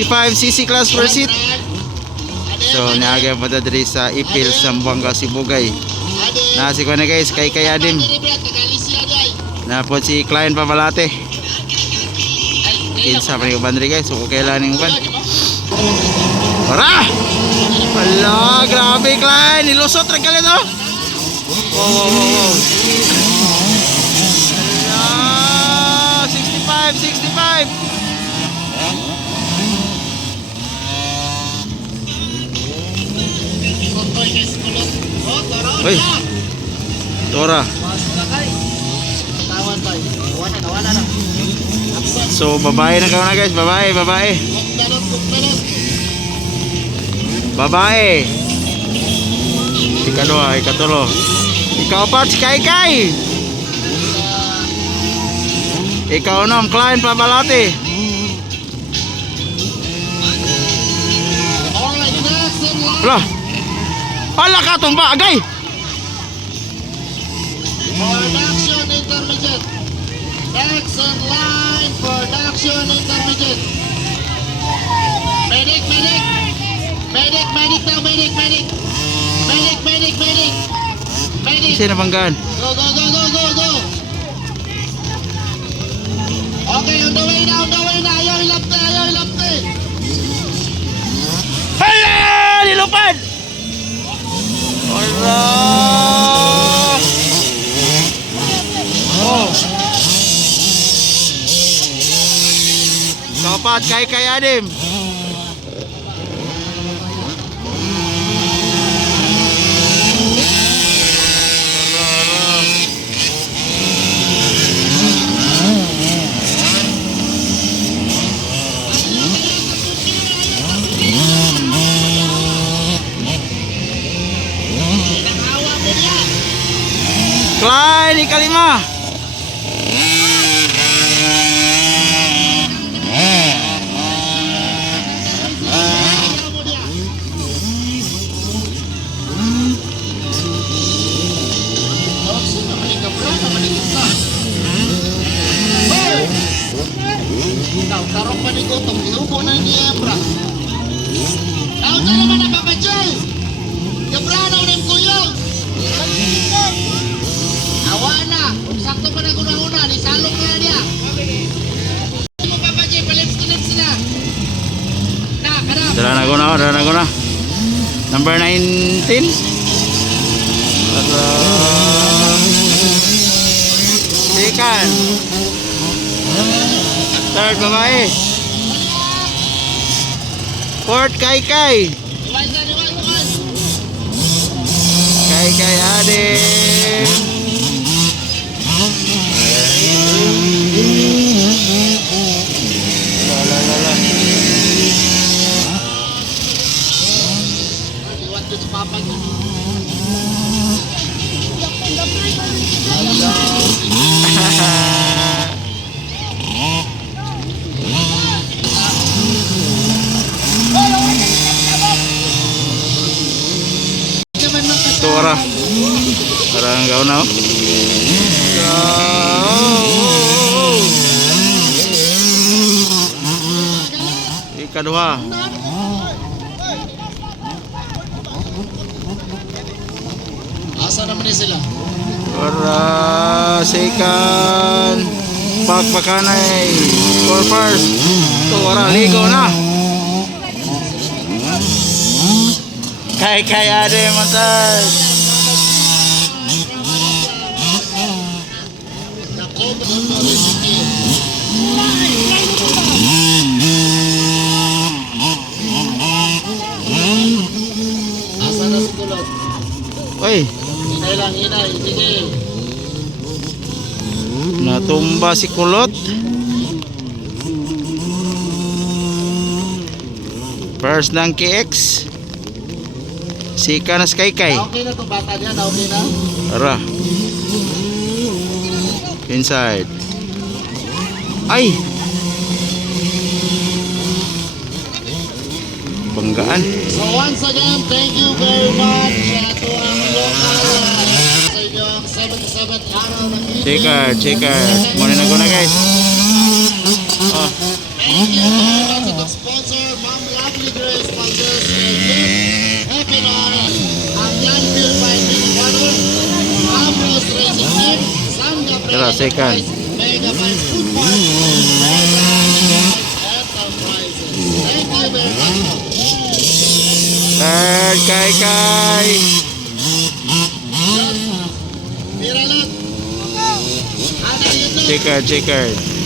65cc class per seat. So niagay pa diri sa Ipil, Zamboanga, Sibugay. Na si kuno guys, kay Adim. Na po si client Pabalate. Kinsa pa ni uban diri guys, so okay lang ning uban. Para! Hala, grabe client, nilusot ra galit oh. Wow. Hala, 65. Uy, Tora. So babae na kayo na guys, babae. Ikadua, ikatulo. Ikapat si Kai. Ikaw nom, client Pabalate. Hala ka tumba agay. Production intermediate. Next in line, production intermediate. Medic now, medic. Sino banggaan? Go. Okay, on the way na. Ayaw ilapte. Hala! Nilupad! Hala! Oh! Kapat kay Adim. Klein ikalima. Tarong panigotong, iubo na ni Ebra. Taon na naman ang papajay. Ebra na ulit kuyong. Awa na, sakto pa na kuna-una, nisalong na niya. Mo papajay, palips na. Dala na guna. Number 19. Second. Third babae. Fourth Kai. Kai Adim. La. Iwan ko sa papa niya. Tora. Parang gao na. Ikaduha. Asa naman ni sila? Tora second. Pakpakanay. For first. Tora ligo na. Kai Adim matas. Asa na si Kulot? Uy, Inay. Sige. natumba si Kulot. First ng KX. Sika na si Kai. Okay na to bata niya, okay na? Tara. Inside. Ay! Banggaan. So once again, thank you very much to ang local sa inyong 77th araw ng Checker. Muna na ko na guys. Oh. Thank you very much to the sponsor Prizes Racing, Happy Noaran, ang Landfill Finding Water, Ambrose Racing Team, Sangga Tara, second. Mega Prize Food Park, Mega Prize Enterprises. Thank you very much. Third, Kai. Tira lang. Ada dito. Checkered.